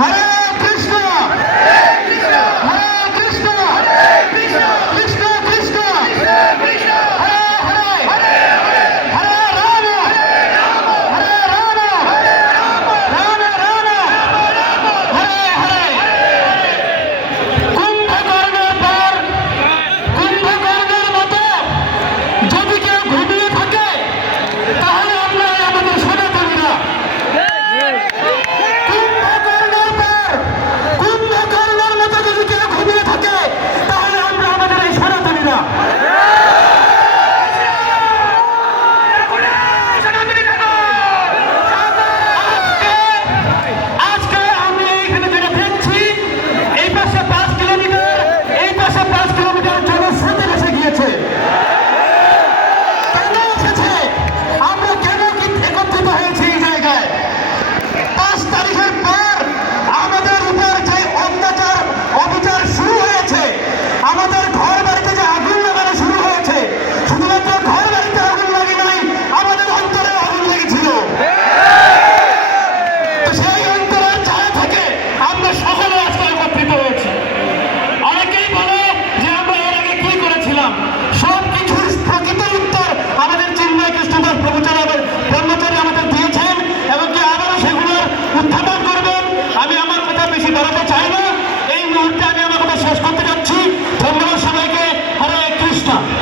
হরে 좋다.